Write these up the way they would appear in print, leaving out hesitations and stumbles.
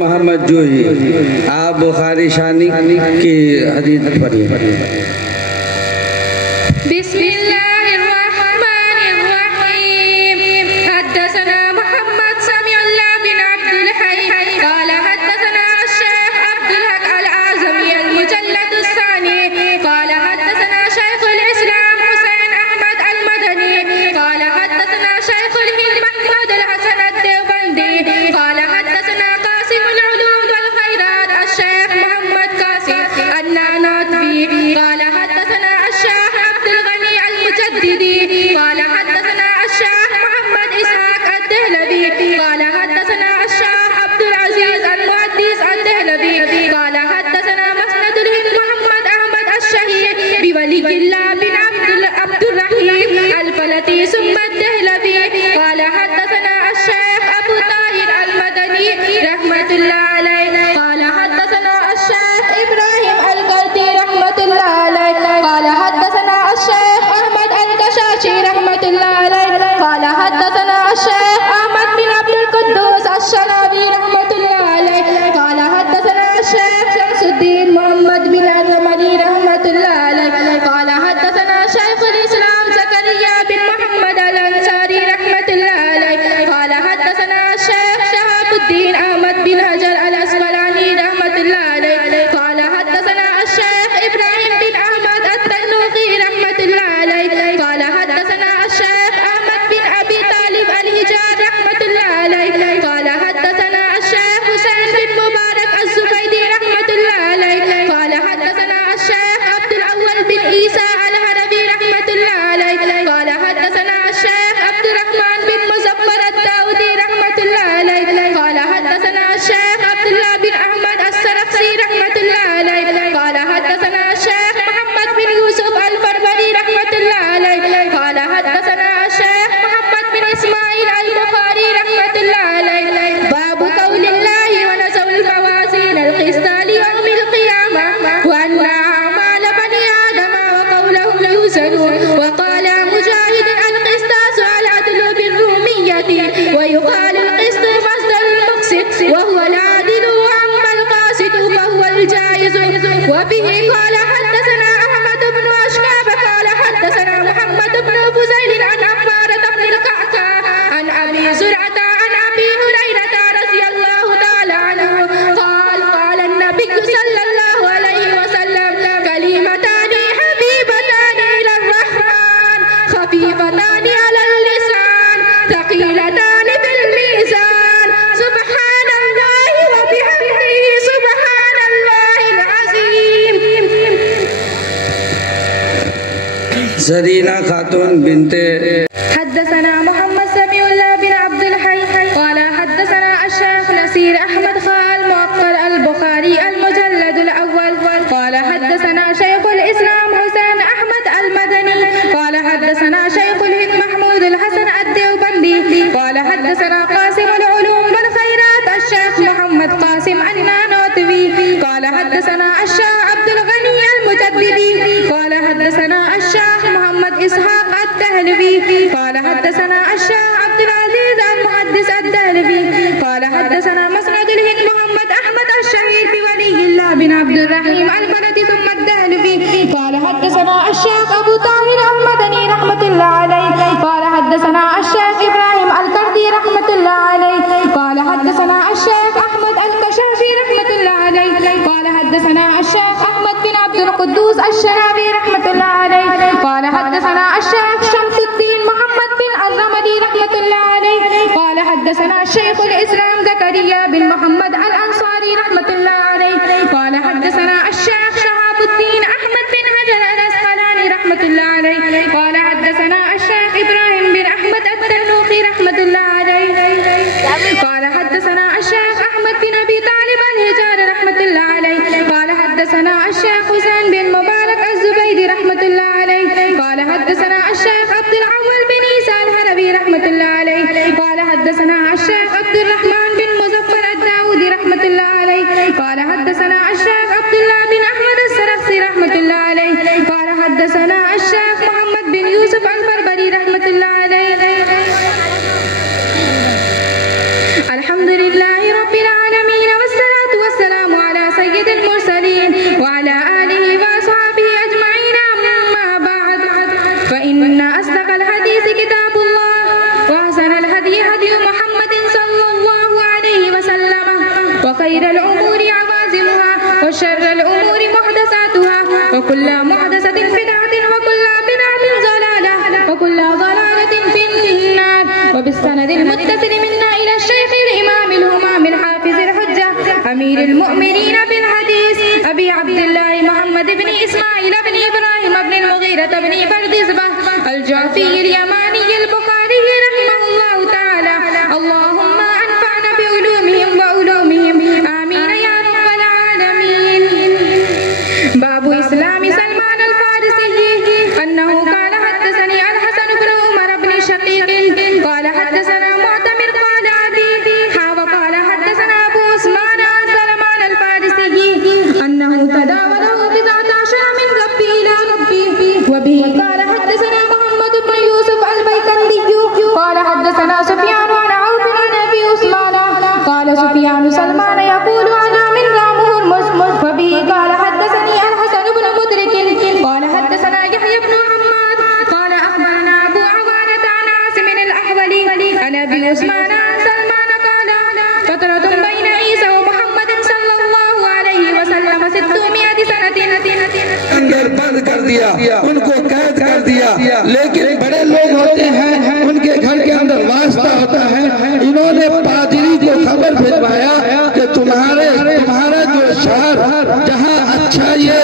محمد جوئی آپ بخاری شانی کی حدیث پڑھیں۔ بسم الله الرحمن الرحيم حدثنا محمد سمع الله بن عبد الحي قال حدثنا الشيخ عبد الحق الأعزمي المجلد الثاني قال حدثنا شيخ الإسلام حسين أحمد المدني قال حدثنا شيخ الهند محمد الحسن الديوبندي قال حدثنا قاسم العلوم والخيرات الشيخ محمد قاسم النانوتبي قال حدثنا الشيخ عبد الغني المجددي قال حدثنا الشيخ محمد إسحاق الدهلوي قال حدثنا الشيخ عبد العزيز المحدث الدهلوي قال حدثنا مسند الهند محمد أحمد الشهيد بولي الله بن عبد الرحيم الفلتي ثم الدهلوي قال حدثنا الشيخ أبو طاهر المدني رحمة الله عليه قال حدثنا الشيخ إبراهيم القرطي رحمة الله عليه قال حدثنا الشيخ أحمد الكشاشي رحمة الله عليه قال حدثنا الشيخ أحمد بن عبد القدوس الشنابي رحمة الله عليه قال حدثنا الشيخ شمس الدين محمد بن الرملي رحمة الله عليه قال حدثنا شيخ الإسلام زكريا بن محمد الأنصاري رحمة الله عليه قال حدثنا الشيخ شهاب الدين أحمد بن حجر الأسقلاني رحمة الله عليه قال حدثنا الشيخ إبراهيم بن أحمد التنوخي رحمة الله عليه قال حدثنا الشيخ أحمد بن أبي طالب الحجار رحمة الله عليه قال حدثنا الشيخ حسين بن مبارك الزبيدي رحمة الله عليه قال حدثنا الشيخ عبد الأول بن عيسى الهروي رحمة الله عليه قال حدثنا الشيخ عبد الرحمن بن مظفر الداودي رحمة الله عليه قال حدثنا الشيخ عبد الله بن أحمد السرخسي رحمة الله عليه قال حدثنا الشيخ محمد بن يوسف البربري رحمة الله عليه قال حدثنا الشيخ محمد بن إسماعيل البخاري رحمة الله عليه باب قول الله ونزل الموازين القسط ليوم القيامة وأن أعمال بني آدم وقولهم يوزنون وقال مجاهد القسطاس العدل بالرومية ويقال القسط مصدر المقسط وهو العادل وأما القاسط فهو الجائز وبه قال حدثنا أحمد بن أشناب قال حدثنا محمد بن فزيل عن عمارة بن القعقاع عن أبي زرعة عن أبي هريرة رضي الله تعالى عنه قال النبي صلى الله عليه وسلم كلمتان حبيبتان إلى الرحمن خفيفتان على اللسان ثقيلتان في الميزان سبحان الله وبحمده سبحان الله العظيم. زرینہ خاتون بنت حدثنا محمد سميع الله بن عبد الحي قال حدثنا الشيخ نصير أحمد خال معقل البخاري المجلد الأول قال حدثنا شيخ الإسلام حسين أحمد المدني قال حدثنا شيخ الهند محمود الحسن الديوبندي قال حدثنا قاسم العلوم والخيرات الشيخ محمد قاسم النانوتبي قال حدثنا الشيخ عبد الغني المجددي قال حدثنا الشيخ محمد إسحاق الدهلوي قال حدثنا الشيخ عبد العزيز المحدث الدهلوي قال حدثنا مسند الهند محمد أحمد الشهيد بولي الله بن عبد الرحيم الفلتي ثم الدهلوي قال حدثنا الشيخ أبو طاهر المدني رحمة الله عليه قال حدثنا الشيخ إبراهيم القرطي رحمة الله عليه قال حدثنا الشيخ أحمد الكشاشي رحمة الله عليه قال حدثنا الشيخ أحمد بن عبد القدوس الشنابي رحمة الله عليه قال حدثنا الشيخ شمس الدين محمد بن الرملي رحمة الله عليه قال حدثنا شيخ الإسلام زكريا بن محمد الأنصاري رحمة الله عليه قال حدثنا الشيخ شهاب الدين أحمد بن حجر الأسقلاني رحمة الله عليه قال حدثنا الشيخ إبراهيم بن أحمد التنوخي رحمة الله عليه قال حدثنا الشيخ أحمد بن أبي طالب الحجار رحمة الله عليه قال حدثنا الشيخ حسين بن مبارك الزبيدي رحمة الله عليه قال حدثنا الشيخ عبد الأول بن عيسى الهروي رحمة الله عليه قال حدثنا الشيخ عبد الرحمن بن مظفر الداودي رحمة الله عليه قال حدثنا الشيخ عبد الله بن أحمد السرخسي رحمة الله عليه قال حدثنا الشيخ محمد بن يوسف البربري رحمة الله عليه. الحمد لله رب العالمين. وخير الأمور عوازمها وشر الأمور محدثاتها وكل محدثة بدعة وكل بدعة ضلالة وكل ضلالة في النار. وبالسند المتصل منا إلى الشيخ الإمام الهمام الحافظ الحجة أمير المؤمنين في الحديث أبي عبد الله محمد بن إسماعيل بن إبراهيم بن المغيرة بن بردزبة الجعفي اليماني البخاري رحمه الله تعالى. اللهم أنفعنا بعلومهم وعلومهم آمين يا رب العالمين. باب إسلام سلمان الفارسي أنه قال حدثني الحسن بن عمر بن شقيق قال حدثنا معتمر قال أبي وقال حدثنا أبو عثمان عن سلمان الفارسي أنه تداوله 19 من ربي إلى ربي. وبه قال حدثنا محمد بن يوسف البيكندي قال حدثنا سفيان عن عوف عن أبي عثمان قال سفيان سلمان يقول أنا من رامه المسمس. وبه قال حدثني الحسن بن مدرك قال حدثنا يحيى بن حماد قال أخبرنا أبو عوانة عن عاصم الأحولي عن أبي عثمان عن سلمان قال فترة بين عيسى ومحمد صلى الله عليه وسلم 600 سنة اندر بند کر دیا، ان کو قید کر دیا. لیکن بڑے لوگ ہوتے ہیں، ان کے گھر کے اندر واسطہ ہوتا ہے. انہوں نے پادری کو خبر بھجوایا کہ تمہارا جو شہر جہاں اچھا یہ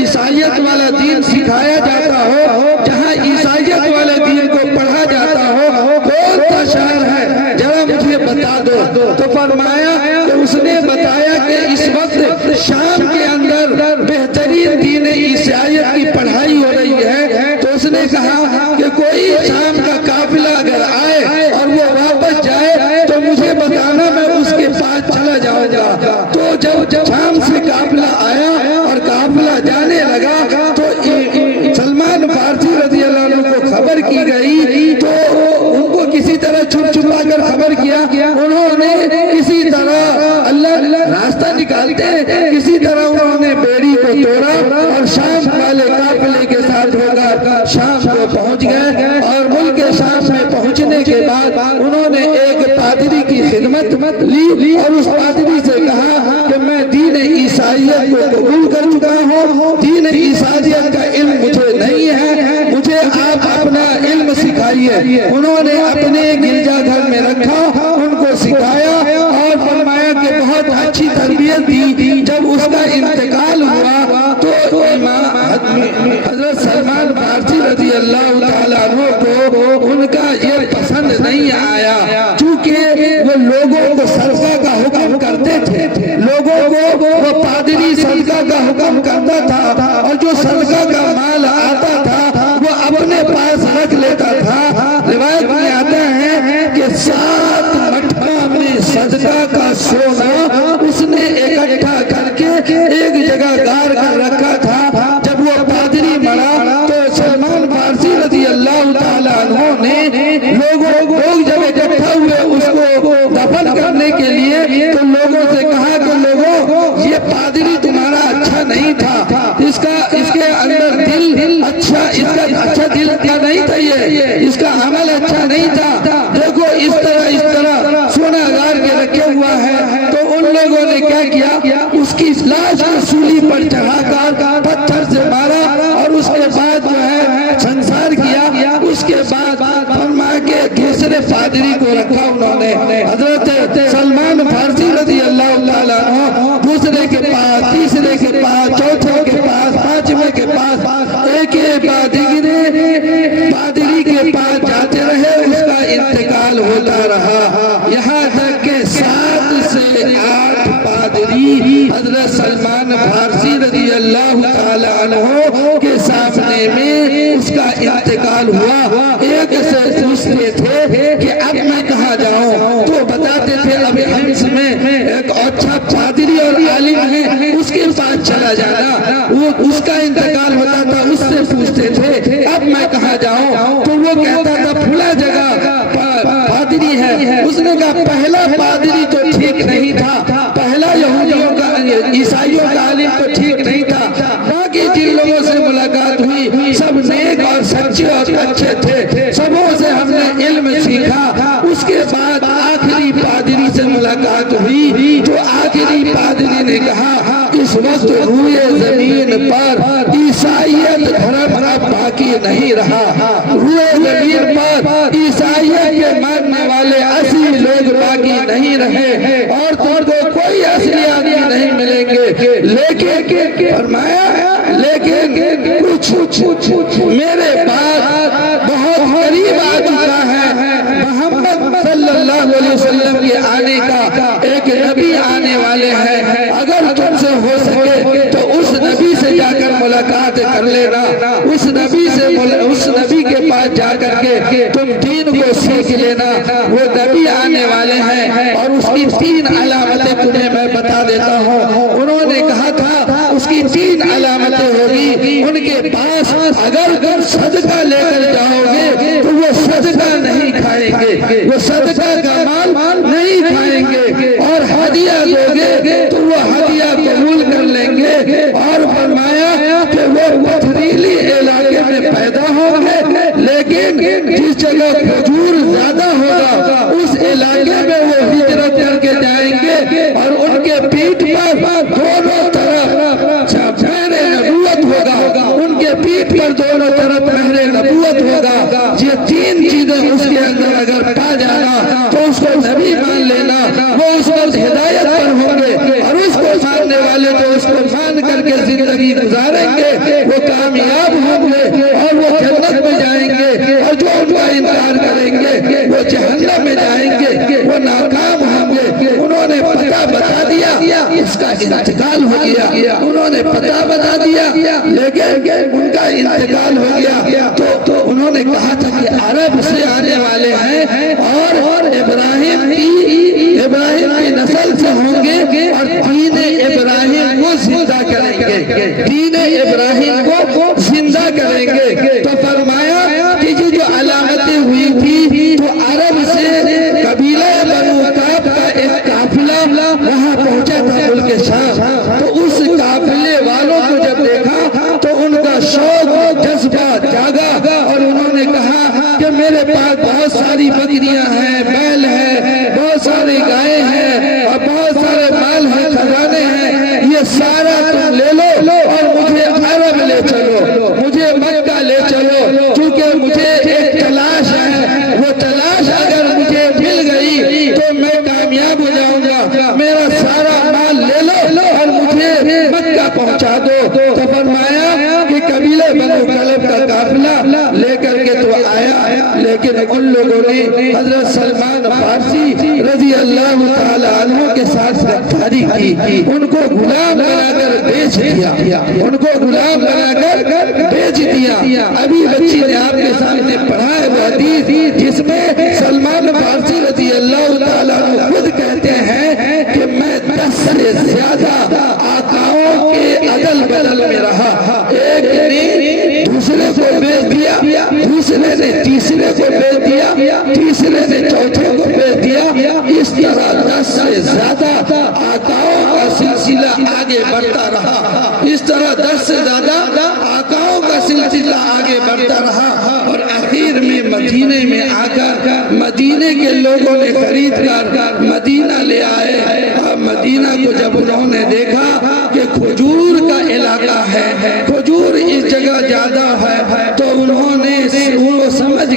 عیسائیت والا دین سکھایا جاتا ہو، جہاں عیسائیت والے دین کو پڑھا جاتا ہو، کون سا شہر ہے ذرا مجھے بتا دو. تو فرمایا کہ اس نے بتایا کہ اس وقت شام کے اندر بہترین دین عیسائیت کی پڑھائی ہو رہی ہے. تو اس نے کہا کہ کوئی شام کا قافلہ اگر آئے اور وہ واپس جائے تو مجھے بتانا، میں اس کے پاس چلا جاؤں گا. تو جب شام سے قافلہ آیا اور قافلہ جانے لگا تو سلمان فارسی رضی اللہ عنہ کو خبر کی گئی. تو ان کو کسی طرح چھپ چھپا کر خبر کیا. انہوں نے کسی طرح اللہ راستہ نکالتے کسی طرح انہوں نے بیڑی کو توڑا اور شام والے قافلے کے ساتھ ہو کر شام کو پہنچ گئے. اور ملک شام میں پہنچنے کے بعد انہوں نے ایک پادری کی خدمت لی اور اس پادری سے کہا کہ میں دین عیسائیت کو قبول کر چکا ہوں، دین عیسائیت کا علم مجھے نہیں ہے، مجھے آپ اپنا علم سکھائیے. انہوں نے اپنے گرجا گھر میں رکھا، ان کو سکھایا اور فرمایا کہ بہت اچھی تربیت دی. جب اس کا انتقال ہوا تو حضرت سلمان فارسی رضی اللہ تعالیٰ عنہ کو ان کا یہ پسند نہیں آیا، چونکہ وہ لوگوں کو صدقہ کا حکم کرتے تھے. لوگوں کو وہ پادری صدقہ کا حکم کرتا تھا اور جو صدقہ کا مال آتا تھا وہ اپنے پاس رکھ لیتا تھا. روایت میں آتا ہے کہ 7 مٹکا میں صدقہ کا سونا اس نے اکٹھا کر کے ایک جگہ گار کر رکھا تھا. جب وہ پادری مرا تو سلمان فارسی رضی اللہ تعالیٰ عنہ نے لوگ جب اکٹھا ہوئے اس کو دفن کرنے کے لیے تو لوگوں سے کہا کہ لوگوں یہ پادری تمہارا اچھا نہیں تھا، اس کے اندر دل اچھا، اس کا اچھا دل کا نہیں تھا، اس کا عمل اچھا نہیں تھا. دیکھو اس طرح سونا گار کے رکھے ہوا ہے. تو ان لوگوں نے کیا کیا، اس کی لاش کو سولی پر چڑھا کر پتھر سے مارا اور اس کے بعد جو ہے سنسار کیا. اس کے بعد فرمایا کہ دوسرے پادری کو رکھا انہوں نے. حضرت سلمان فارسی رضی اللہ تعالیٰ عنہ دوسرے کے پاس، تیسرے کے پاس، چوتھے کے پاس، پانچویں کے پاس، ایک پادری کے پاس جاتے رہے. اس کا انتقال ہوتا رہا یہاں تک کہ 7 سے 8 پادری حضرت سلمان فارسی رضی اللہ تعالیٰ عنہ کے سامنے میں اس کا انتقال ہوا. ایک سے پوچھتے تھے کہ اب میں کہاں جاؤں، تو بتاتے تھے اب حمص میں ایک اچھا پادری اور عالم ہے، اس کے پاس چلا جانا. وہ اس کا انتقال ہوتا تھا، اس سے پوچھتے تھے اب میں کہاں جاؤں، تو وہ کہتا تھا پھلا جگہ پادری ہے. اس نے کہا پہلا پادری تو ٹھیک نہیں تھا، پہلا یہودیوں کا عیسائیوں کا عالم تو ٹھیک نہیں تھا، باقی جن لوگوں سے ملاقات ہوئی سب نیک اور سچے اور اچھے تھے، سبوں سے ہم نے علم سیکھا. اس کے بعد آخری پادری سے ملاقات ہوئی تو آخری پادری نے کہا اس وقت روئے زمین پر عیسائیت دھرم اب باقی نہیں رہا، روئے زمین پر عیسائیت کے ماننے والے اصلی لوگ باقی نہیں رہے اور تم کو کوئی اصلی آدمی نہیں ملیں گے، لیکن فرمایا لیکن کچھ میرے پاس بہت قریب آ چکا ہے محمد صلی اللہ علیہ وسلم کے آنے کا، ایک نبی آنے والے ہیں، اگر تم سے ہو سکے تو اس نبی سے جا کر ملاقات کر لینا، اس نبی کے پاس جا کر کے تم دین کو سیکھ لینا، وہ نبی آنے والے ہیں اور اس کی 3 علامتیں تمہیں میں بتا دیتا ہوں۔ انہوں نے کہا تھا اس کی 3 علامتیں ہوگی، ان کے پاس اگر تم صدقہ لے کر جاؤ گے تو وہ صدقہ نہیں کھائیں گے، وہ صدقہ کا مال نہیں کھائیں گے، اور ہدیہ دو گے تو وہ ہدیہ قبول کر لیں گے، اور فرمایا کہ وہ پتھریلی علاقے میں پیدا ہوں گے لیکن جس جگہ کھجور زیادہ ہوگا اس علاقے میں وہ ہجرت کر کے جائیں گے، اور ان کے پیٹھ پر دونوں طرف مہر نبوت ہوگا، ان کے پیٹھ پر دونوں طرف مہر نبوت ہوگا۔ یہ 3 چیزیں اس کے اندر اگر پا جانا تو اس کو نبی مان لینا، وہ اس وقت ہدایت پر ہوں گے، اور اس کو ماننے والے جو اس کو مان کر کے زندگی گزاریں گے وہ کامیاب ہوں گے اور وہ جنت میں جائیں گے، اور جو ان کا انکار کریں گے وہ جہنم میں جائیں گے، وہ ناکام ہوں گے۔ انہوں نے پتہ بتا دیا، اس کا انتقال ہو گیا، انہوں نے پتہ بتا دیا لیکن ان کا انتقال ہو گیا، تو انہوں نے کہا تھا کہ عرب سے آنے والے ہیں اور ابراہیم کی نسل سے ہوں گے اور دین ابراہیم کو زندہ کریں گے، دین ابراہیم کو زندہ کریں گے۔ تو فرمایا کہ یہ جو علامتیں ہوئی تھی تو عرب سے قبیلہ بنو کعب کا ایک قافلہ وہاں پہنچا تھا ملک شام، تو اس قافلے والوں کو جب دیکھا تو ان کا شوق جذبہ جاگا اور انہوں نے کہا کہ میرے پاس بہت ساری بکریاں ہیں، بیل ہے، بہت ساری گائیں ہیں اور بہت سارے مال ہیں، خزانے ہیں، یہ سارا تم لے لو اور مجھے عرب لے چلو، مجھے مکہ لے چلو، کیونکہ مجھے ایک تلاش ہے، وہ تلاش اگر مجھے مل گئی تو میں کامیاب ہو جاؤں گا، میرا سارا مال لے لو اور مجھے مکہ پہنچا دو۔ تو فرمایا کہ قبیلہ بنو کلب کا قافلہ لے کر کے تو آیا، لیکن ان لوگوں نے حضرت سلمان فارسی رضی اللہ تعالی عنہ کے ساتھ رفتاری کی، ان کو غلام بنا کر بیچ دیا، ان کو غلام بنا کر بیچ دیا۔ ابھی بچی نے آپ کے سامنے پڑھا ہے وہ حدیث جس میں سلمان فارسی رضی اللہ تعالی عنہ خود کہتے ہیں کہ میں 10 سے زیادہ آقاؤں کے عدل بدل میں رہا، ایک نے دوسرے کو بیچ دیا، دوسرے نے تیسرے کو بیچ دیا، تیسرے نے چوتھے کو بیچ دیا، اس طرح 10 سے زیادہ آقاؤں کا سلسلہ آگے بڑھتا رہا، اس طرح 10 سے زیادہ آقاؤں کا سلسلہ آگے بڑھتا رہا، اور آخر میں مدینے میں آ کر مدینے کے لوگوں نے خرید کر مدینہ لے آئے، اور مدینہ کو جب انہوں نے دیکھا کہ کھجور کا علاقہ ہے، کھجور اس جگہ زیادہ ہے، تو انہوں نے وہ سمجھ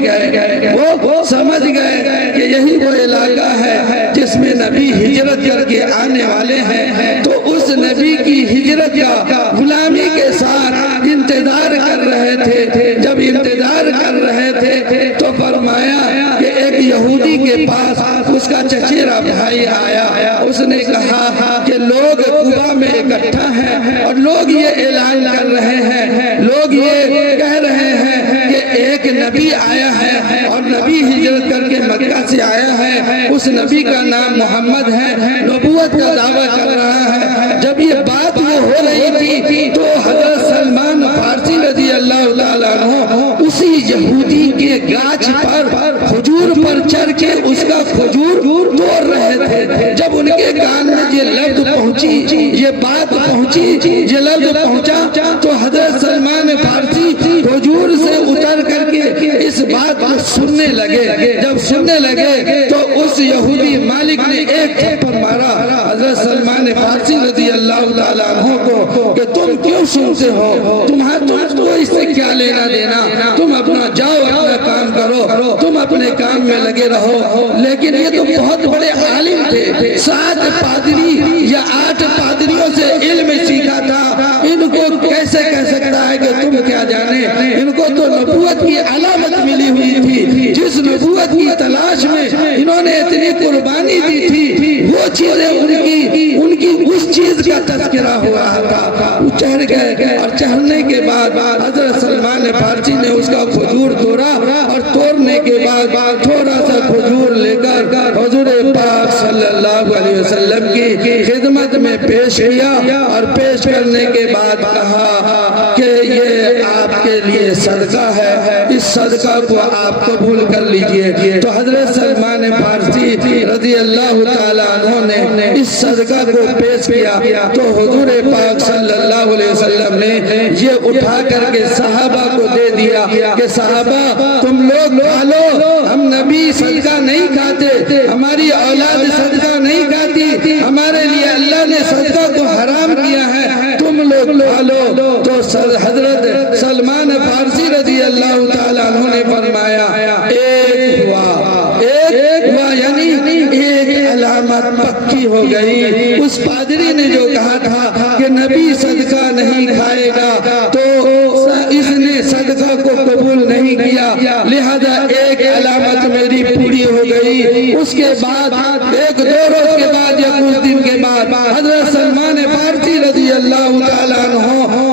گئے کہ یہی وہ علاقہ ہے جس میں نبی ہجرت کر کے آنے والے ہیں، تو اس نبی کی ہجرت کا غلامی کے ساتھ انتظار کر رہے تھے۔ جب انتظار کر رہے تھے تو فرمایا کہ ایک یہودی کے پاس اس کا چچیرا بھائی آیا، اس نے کہا کہ لوگ قبا میں اکٹھا ہیں اور لوگ یہ اعلان کر رہے ہیں، لوگ یہ کہہ رہے ہیں کہ ایک نبی آیا ہے اور نبی ہجرت کر کے مکہ سے آیا ہے، اس نبی کا نام محمد ہے، نبوت کا دعویٰ کر رہا ہے۔ جب یہ بات وہ ہو رہی تھی تو حضرت سلمان فارسی رضی اللہ تعالیٰ عنہ اسی یہودی کے گاچھ پر کھجور پر چڑھ کے اس کا کھجور توڑ رہے تھے۔ جب ان کے کان میں یہ لفظ پہنچی، یہ بات پہنچی، یہ لفظ پہنچا تو حضرت سلمان فارسی کھجور سے اتر کر کے اس بات کو سننے لگے، جب سننے لگے تو اس یہودی مالک نے ایک تھپڑ مارا حضرت سلمان فارسی رضی اللہ تعالیٰ عنہ کو کہ تم کیوں سنتے ہو، تم کو اس سے کیا لینا دینا، تم اپنا جاؤ، اپنا کام کرو، تم اپنے کام میں لگے رہو۔ لیکن یہ تو بہت بڑے عالم تھے، 7 پادری یا 8 پادریوں سے علم سیکھا تھا، ان کو کیسے کہہ سکتا ہے کہ تم کیا جانے؟ ان کو تو نبوت کی علامت ملی ہوئی تھی، جس نبوت کی تلاش میں انہوں نے اتنی قربانی دی تھی، وہ چیزیں ان کی اس چیز کا تذکرہ ہو رہا تھا۔ وہ چڑھ گئے اور چڑھنے کے بعد حضرت سلمان فارسی نے اس کا کھجور توڑا اور توڑنے کے بعد تھوڑا سا کھجور لے کر حضور پاک صلی اللہ علیہ وسلم کی خدمت میں پیش کیا اور پیش کرنے کے بعد کہا کہ یہ آپ کے لیے صدقہ ہے، اس صدقہ کو آپ قبول کر لیجئے۔ تو حضرت سلمان فارسی رضی اللہ تعالیٰ عنہ نے اس صدقہ کو پیش کیا تو حضور پاک صلی اللہ علیہ وسلم نے یہ اٹھا کر کے صحابہ کو دے دیا کہ صحابہ تم لوگ کھا لو، ہم نبی صدقہ نہیں کھاتے، ہماری اولاد صدقہ نہیں کھاتی، ہمارے لیے اللہ نے صدقہ کو حرام کیا ہے، تم لوگ کھا لو۔ تو حضرت سلمان فارسی رضی اللہ تعالیٰ عنہ نے فرمایا ایک ہوا یعنی ایک علامت پکی ہو گئی۔ اس پادری نے جو کہا تھا کہ نبی صدقہ نہیں کھائے گا تو اس نے صدقہ کو قبول نہیں کیا، لہذا ایک علامت میری پوری ہو گئی۔ اس کے بعد 1-2 روز کے بعد یا کچھ دن کے بعد حضرت سلمان فارسی رضی اللہ تعالیٰ عنہ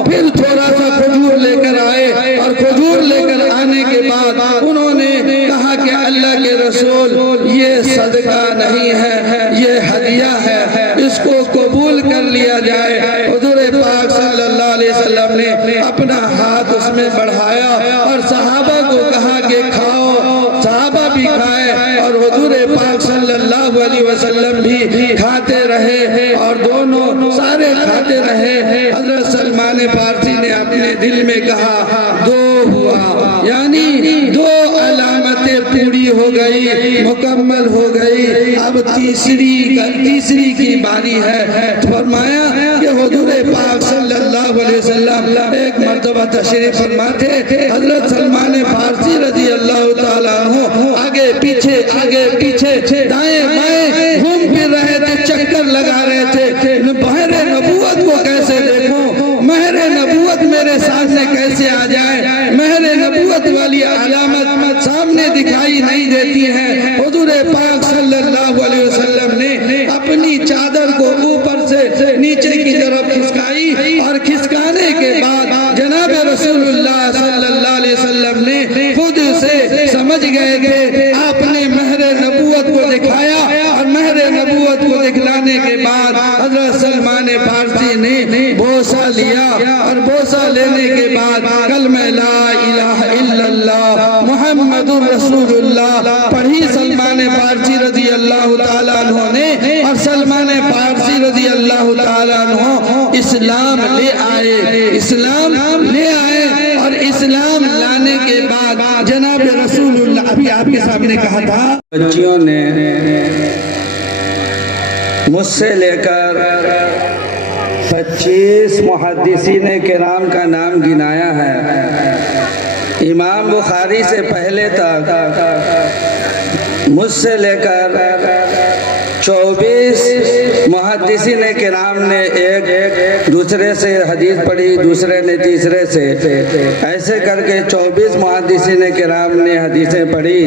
پھر تھوڑا سا کھجور لے کر آئے اور کھجور لے کر آنے کے بعد انہوں نے کہا کہ اللہ کے رسول یہ صدقہ نہیں ہے، یہ ہدیہ ہے، اس کو قبول کر لیا جائے۔ حضور پاک صلی اللہ علیہ وسلم نے اپنا ہاتھ اس میں بڑھایا اور صحابہ کو کہا کہ کھاؤ، صحابہ بھی کھائے اور حضور پاک صلی اللہ علیہ وسلم بھی کھاتے رہے اور دونوں سارے کھاتے رہے۔ حضرت سلمان فارسی نے اپنے دل میں کہا 2 ہوا یعنی 2 علامتیں پوری ہو گئی، مکمل ہو گئی، اب تیسری کی باری ہے۔ فرمایا کہ حضور پاک صلی اللہ علیہ وسلم ایک مرتبہ تشریف فرما تھے، حضرت سلمان فارسی رضی اللہ تعالیٰ عنہ آگے پیچھے دائیں بائیں گھوم پھر رہے تھے، چکر لگا رہے تھے، بحر نبوت کو کیسے دیکھوں، مہر نبوت میرے سامنے کیسے آ جائے، مہر نبوت والی علامت سامنے دکھائی نہیں دیتی ہے۔ حضور پاک صلی اللہ علیہ وسلم نے اپنی چادر کو اوپر سے نیچے کی طرف کھسکائی اور کھسکانے کے بعد جناب رسول اللہ صلی اللہ علیہ وسلم نے خود سے سمجھ گئے کہ آپ نے مہر نبوت کو دکھایا اور مہر نبوت کو دکھلانے کے بعد حضرت سلمان فارسی نے بوسہ لیا اور بوسہ لینے کے بعد کلمہ لا الہ الا اللہ محمد رسول اللہ پڑھی سلمان فارسی رضی اللہ تعالیٰ عنہ نے، اور سلمان فارسی رضی اللہ تعالیٰ عنہ اسلام لے آئے اور اسلام لانے کے بعد جناب رسول اللہ ابھی آپ کے سامنے کہا تھا بچیوں نے مجھ سے لے کر 25 محدثین کرام کا نام گنایا ہے۔ امام بخاری سے پہلے تک مجھ سے لے کر 24 محدثین کرام نے ایک دوسرے سے حدیث پڑھی، دوسرے نے تیسرے سے، ایسے کر کے 24 محدثین کرام نے حدیثیں پڑھی۔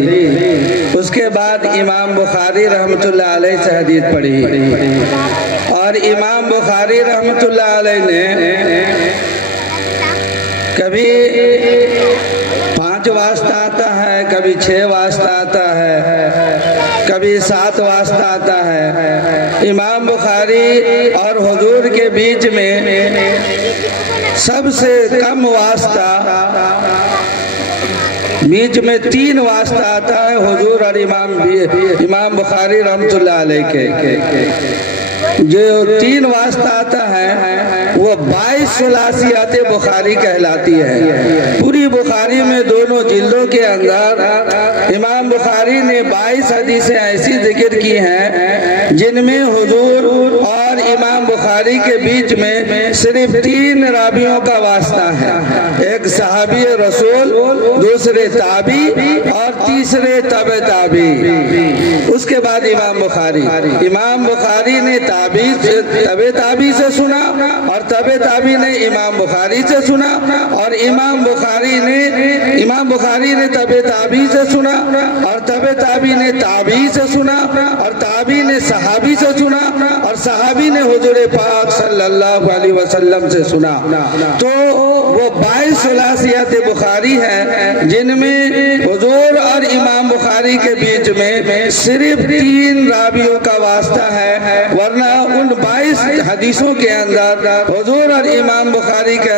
اس کے بعد امام بخاری رحمۃ اللہ علیہ سے حدیث پڑھی اور امام بخاری رحمۃ اللہ علیہ نے کبھی 5 واسطہ آتا ہے، کبھی 6 واسطہ آتا ہے، کبھی 7 واسطہ آتا ہے۔ امام بخاری اور حضور کے بیچ میں سب سے کم واسطہ بیچ میں 3 واسطہ آتا ہے حضور اور امام بخاری رحمۃ اللہ علیہ کے۔ جو 3 واسطہ آتا ہے وہ 22 ثلاثیات بخاری کہلاتی ہے۔ پوری بخاری میں دونوں جلدوں کے اندر امام بخاری نے 22 حدیثیں ایسی ذکر کی ہیں جن میں حضور اور امام بخاری کے بیچ میں صرف 3 راویوں کا واسطہ ہے، ایک صحابی رسول، دوسرے تابعی اور تیسرے تبع تابعی۔ اس کے بعد امام بخاری نے تبع تابعی سے سنا اور تبع تابعی نے امام بخاری سے سنا اور امام بخاری نے تبع تابعی سے سنا اور تبع تابعی نے تابعی سے سنا اور تابعی نے صحابی سے سنا اور صحابی نے حضور پاک صلی اللہ علیہ وسلم سے سنا۔ تو وہ 22 ثلاثیات بخاری ہیں جن میں حضور اور امام بخاری کے بیچ میں صرف 3 راویوں کا واسطہ ہے، ورنہ ان 22 حدیثوں کے اندر حضور اور امام بخاری کے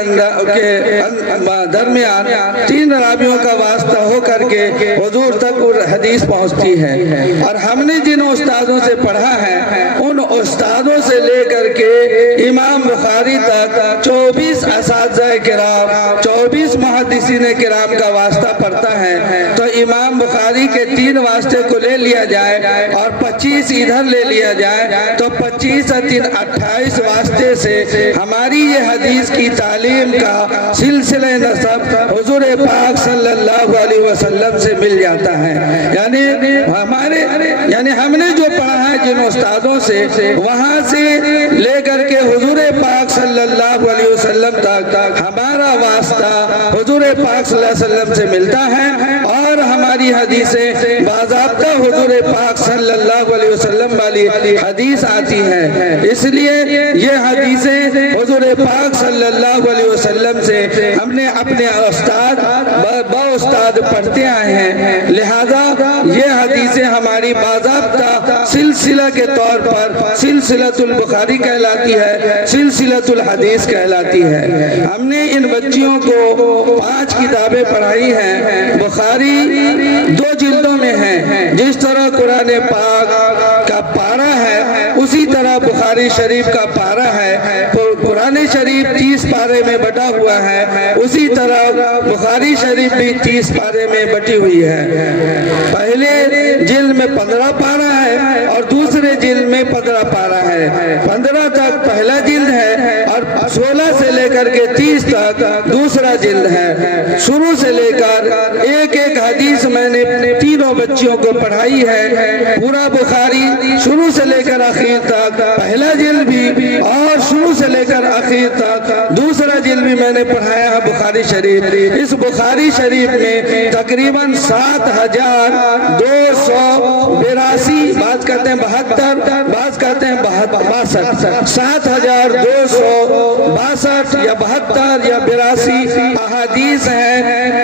درمیان 3 راویوں کا واسطہ ہو کر کے حضور تک وہ حدیث پہنچتی ہے۔ اور ہم نے جن استادوں سے پڑھا ہے ان استادوں سے لے کر کے امام بخاری تک 24 اساتذہ کرام، 24 محدثین کرام کا واسطہ پڑتا ہے، تو امام بخاری کے 3 واسطے کو لے لیا جائے اور 25 ادھر لے لیا جائے تو 25 اور 3 28 واسطے سے ہماری یہ حدیث کی تعلیم کا سلسلہ نسب حضور پاک صلی اللہ علیہ وسلم سے مل جاتا ہے۔ یعنی ہم نے جو پڑھا ہے جن استادوں سے، وہاں سے لے کر کے حضور پاک صلی اللہ علیہ وسلم تک ہمارا واسطہ حضور پاک صلی اللہ علیہ وسلم سے ملتا ہے اور ہماری حدیثیں باضابطہ حضور پاک صلی اللہ علیہ وسلم والی حدیث آتی ہے۔ اس لیے یہ حدیثیں حضور پاک صلی اللہ علیہ وسلم سے ہم نے اپنے استاد پڑھتے آئے ہیں، لہذا یہ حدیثیں ہماری باضابطہ سلسلہ کے طور پر سلسلۃ البخاری کہلاتی ہے، سلسلۃ الحدیث کہلاتی ہے۔ ہم نے ان بچیوں کو 5 کتابیں پڑھائی ہیں۔ بخاری 2 جلدوں میں ہے، جس طرح قرآن پاک کا پارہ ہے اسی طرح بخاری شریف کا پارہ ہے۔ قرآن شریف 30 پارے میں بٹا ہوا ہے، اسی طرح بخاری شریف بھی 30 پارے میں بٹی ہوئی ہے۔ پہلے جلد میں 15 پارہ ہے اور دوسرے جلد میں 15 پارہ ہے۔ 15 تک پہلا جلد ہے اور 16 سے لے کر کے 30 تک دوسرا جلد ہے۔ شروع سے لے کر ایک حدیث میں نے تینوں بچیوں کو پڑھائی ہے، پورا بخاری شروع سے لے کر آخر تک، پہلا جلد بھی اور شروع سے لے کر آخر تک دوسرا جلد بھی میں نے پڑھایا ہے بخاری شریف۔ اس بخاری شریف میں تقریباً 7282، بعض کہتے ہیں 72، بعض کہتے ہیں 62، 7262 یا 72 یا 82 احادیث ہیں۔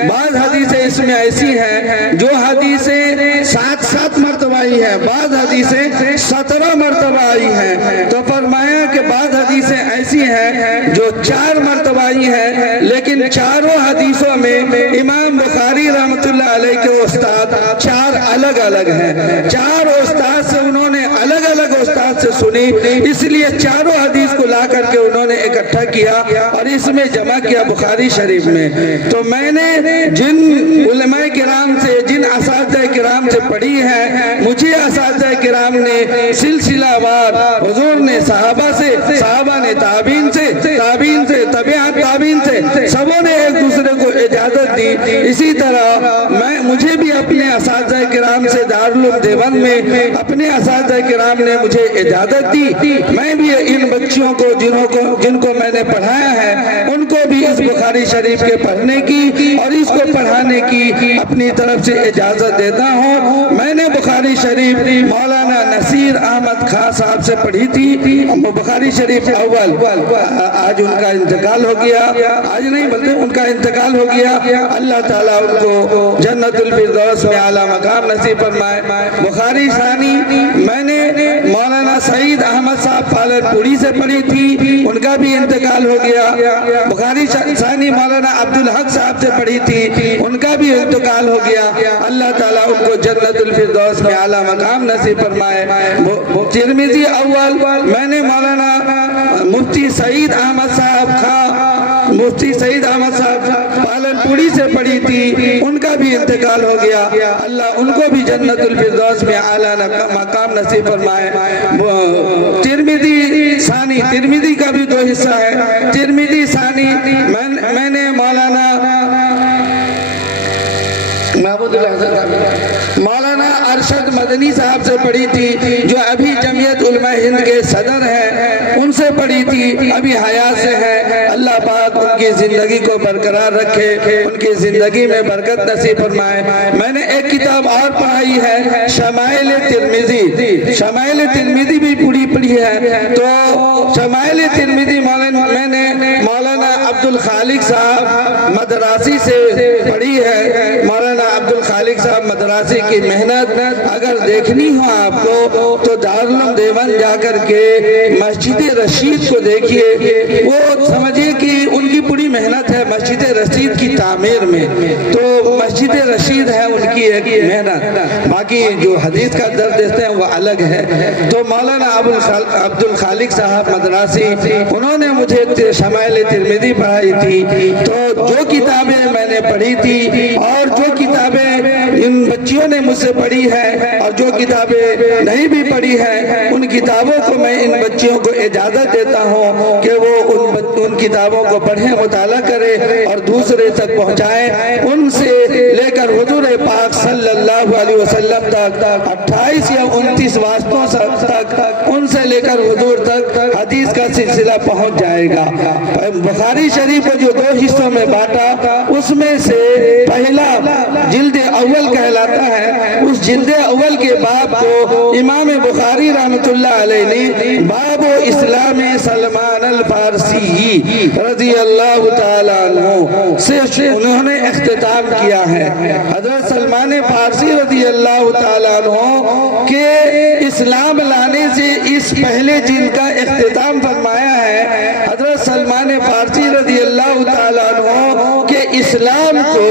بعض حدیثیں اس میں ایسی ہیں جو حدیثیں 7 مرتبہ آئی ہیں، بعض حدیثیں 17 مرتبہ آئی ہیں۔ تو فرمایا کہ بعض حدیثیں ایسی ہیں جو 4 مرتبہ آئی ہیں، لیکن چاروں حدیثوں میں امام بخاری رحمۃ اللہ علیہ کے استاد 4 الگ الگ ہیں۔ 4 استاد سے انہوں نے الگ الگ استاد سے سنی، اس لیے چاروں حدیث کو لا کر کے انہوں نے اکٹھا کیا اور اس میں جمع کیا بخاری شریف میں۔ تو میں نے جن علماء کرام سے، جن اساتذہ کرام سے پڑھی ہے، مجھے اساتذہ کرام نے سلسلہ وار، حضور نے صحابہ سے، صحابہ نے تابعین سے، تابعین سے تابعین تابعین سے، سبوں نے ایک دوسرے کو اجازت دی۔ اسی طرح مجھے بھی اپنے اساتذہ کرام سے دارالعلوم دیوبند میں اپنے اساتذہ کرام نے مجھے اجازت دی، میں بھی ان بچیوں کو جن کو میں نے پڑھایا ہے ان کو بھی اس بخاری شریف کے پڑھنے کی اور اس کو پڑھانے کی اپنی طرف سے اجازت دیتا ہوں۔ میں نے بخاری شریف مولانا نصیر احمد خان صاحب سے پڑھی تھی، بخاری شریف اول، آج ان کا انتقال ہو گیا، آج نہیں بلکہ ان کا انتقال ہو گیا، اللہ تعالیٰ ان کو جنت الفردوس میں اعلیٰ مقام نصیب فرمائے۔ بخاری ثانی میں نے مولانا سعید احمد صاحب پالن پوری سے پڑھی تھی، ان کا بھی انتقال ہو گیا۔ بخاری ثانی مولانا عبدالحق صاحب سے پڑھی تھی، ان کا بھی انتقال ہو گیا، اللہ تعالیٰ ان کو جنت الفردوس میں اعلیٰ مقام نصیب فرمائے۔ ترمذی اول میں نے مولانا مفتی سعید احمد صاحب خان انتقال ہو گیا، اللہ ان کو بھی جنت الفردوس میں اعلیٰ مقام نصیب فرمائے۔ ترمذی کا بھی 2 حصہ ہے۔ ترمذی ثانی میں نے مولانا ارشد مدنی صاحب سے پڑھی تھی، جو ابھی جمعیت علماء ہند کے صدر ہیں، ان سے پڑھی تھی، ابھی حیات سے ہے۔ اللہ پاک ان کی زندگی کو برقرار رکھے، ان کی زندگی میں برکت نصیب فرمائے۔ میں نے ایک کتاب اور پڑھائی ہے، شمائل ترمذی۔ شمائل ترمذی بھی پوری پڑھی ہے، تو شمائل ترمذی میں نے مولانا عبدالخالق صاحب مدراسی سے پڑھی ہے۔ مولانا عبدالخالق صاحب مدراسی کی محنت اگر دیکھنی ہو آپ کو تو دارالعلوم دیوبند جا کر کے مسجد رشید کو دیکھیے، وہ سمجھیے کہ ان کی پوری محنت ہے مسجد رشید کی تعمیر میں، تو مسجد رشید ہے ان کی ایک محنت، باقی جو حدیث کا درد دیتے ہیں وہ الگ ہے۔ تو مولانا عبدالخالق صاحب مدراسی انہوں نے مجھے شمائل ترمذی پڑھائی تھی، تو جو کتابیں میں نے پڑھی تھی اور جو کتابیں ان بچیوں نے مجھ سے پڑھی ہے اور جو کتابیں نہیں بھی پڑھی ہے، ان کتابوں کو میں ان بچیوں کو اجازت دیتا ہوں کہ وہ ان کتابوں کو پڑھیں، مطالعہ کریں اور دوسرے تک پہنچائیں۔ ان سے لے کر حضور پاک صلی اللہ علیہ وسلم تک 28 یا 29 واسطوں تک، ان سے لے کر حضور تک حدیث کا سلسلہ پہنچ جائے گا۔ بخاری شریف کو جو 2 حصوں میں بانٹا، اس میں سے پہلا جلد اول کہلاتا ہے، اس جلد اول کے باب کو امام بخاری رحمت اللہ علیہ نے باب اسلام سلمان الفارسی رضی اللہ تعالیٰ عنہ سے انہوں نے اختتام کیا ہے۔ حضرت سلمان فارسی رضی اللہ تعالیٰ عنہ کے اسلام لانے سے اس پہلے جلد کا اختتام فرمایا ہے۔ حضرت سلمان فارسی رضی اللہ تعالیٰ عنہ کے اسلام کو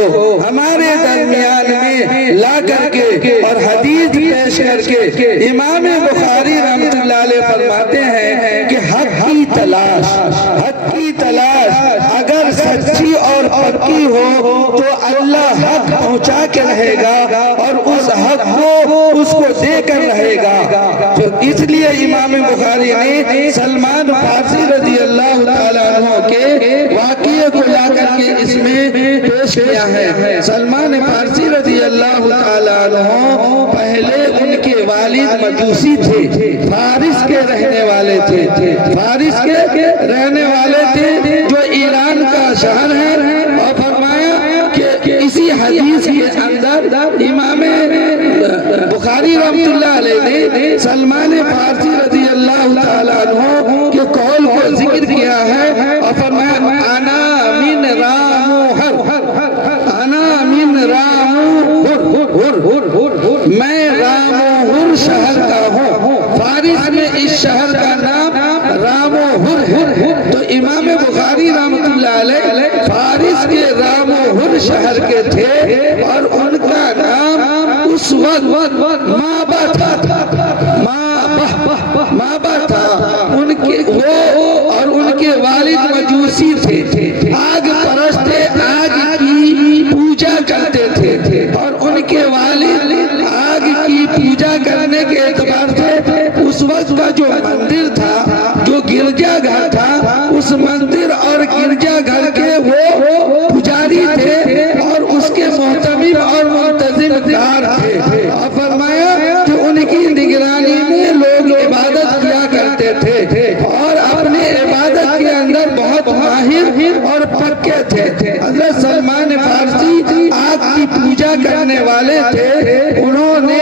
ہمارے درمیان میں لا کر کے اور حدیث پیش کر کے امام بخاری رحمت اللہ علیہ فرماتے ہیں کہ حق کی تلاش اگر سچی اور پکی ہو تو اللہ حق پہنچا کے رہے گا اور اس حق کو اس کو دے کر رہے گا۔ تو اس لیے امام بخاری نے سلمان فارسی رضی اللہ تعالیٰ عنہ کے واقعے کو لا کر کے اس میں پیش کیا ہے۔ سلمان فارسی رضی اللہ تعالیٰ عنہ پہلے ان کے والد مجوسی تھے، فارس کے رہنے والے تھے، فارس کے رہنے والے تھے جو ایران کا شہر ہے، اور فرمایا کہ اسی حدیث کے اندر امام بخاری رحمت اللہ علیہ نے سلمان فارسی رضی اللہ تعالیٰ عنہ کے قول کو ذکر کیا ہے، اور فرمایا انا من راموہر، انا من راموہر، میں راموہر شہر کا ہوں۔ فارس میں اس شہر کا نام راموہر ہے، تو امام بخاری رحمت اللہ علیہ فارس کے راموہر شہر کے تھے، اور ان کا نام اس وقت مابا تھا، مابا تھا ان کے، وہ اور ان کے والد مجوسی تھے، آگ پرست تھے، آگ کی پوجا کرتے تھے، اور ان کے والد آگ کی پوجا کرنے کے اعتبار سے اس وقت کا جو مندر تھا، جو گرجا گھر تھا، اس مندر اور گرجا گھر کے وہ پجاری تھے اور اس کے محتمم اور منتظم کار تھے، اور فرمایا کہ ان کی نگرانی میں لوگ عبادت کیا کرتے تھے اور اپنے عبادت کے اندر بہت ماہر اور پکے تھے۔ حضرت سلمان فارسی آگ کی پوجا کرنے والے تھے، انہوں نے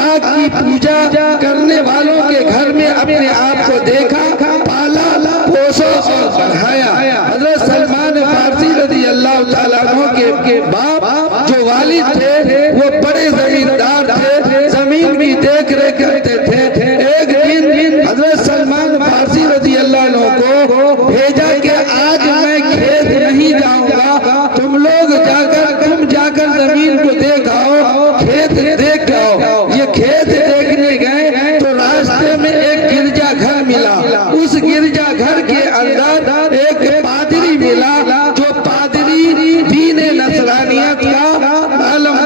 آگ کی پوجا کرنے والوں کے گھر میں اپنے آپ کو دیکھا، پالا، پوسا اور بڑھایا۔ حضرت سلمان فارسی رضی اللہ تعالیٰ عنہ کے باپ جو والد تھے وہ بڑے زمیندار تھے، زمین کی دیکھ ریکھ کرتے تھے۔ ایک دن حضرت سلمان فارسی رضی اللہ عنہ کو بھیجا کہ آج میں کھیت نہیں جاؤں گا، تم لوگ جا کر زمین کو دیکھ آؤ، کھیت دیکھ آؤ۔ یہ کھیت دیکھنے گئے تو راستے میں ایک گرجا گھر ملا، اس گرجا گھر کے اندر ایک پادری ملا، جو پادری دین نصرانیت کا علم